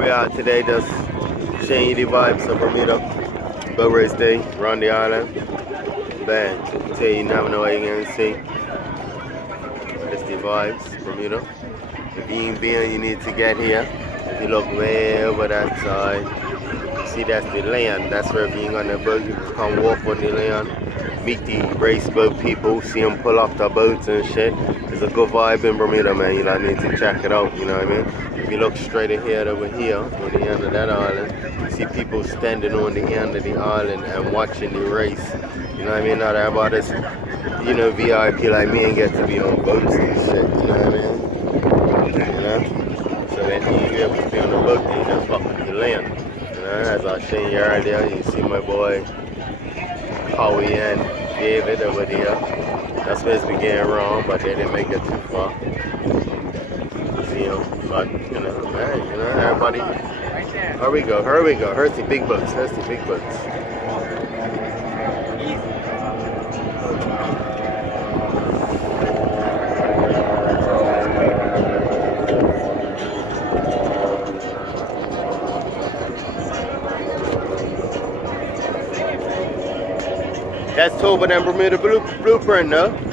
Where we are today, just showing you the vibes of Bermuda. Boat race day, around the island. Bang, tell you never know what you're gonna see. That's the vibes, Bermuda. If you ain't been, you need to get here. If you look way over that side, you see that's the land. That's where if you ain't on the boat, you can come walk on the land. Meet the race boat people, see them pull off their boats and shit. It's a good vibe in Bermuda, man. You know, need to check it out, you know what I mean? If you look straight ahead over here, on the end of that island, you see people standing on the end of the island and watching the race. You know what I mean? Not everybody's, you know, VIP like me and get to be on boats and shit, you know what I mean? You know? So then you be able to be on the boat and you just fuck with the land. You know, as I was showing you earlier, you see my boy Howie and David over there. That's supposed to be getting wrong, but they didn't make it too far. See them, but you know, man, you know, everybody. Here we go, here we go. Here's the big boats, here's the big boats. That's Tobin and Bermuda Blueprint, no?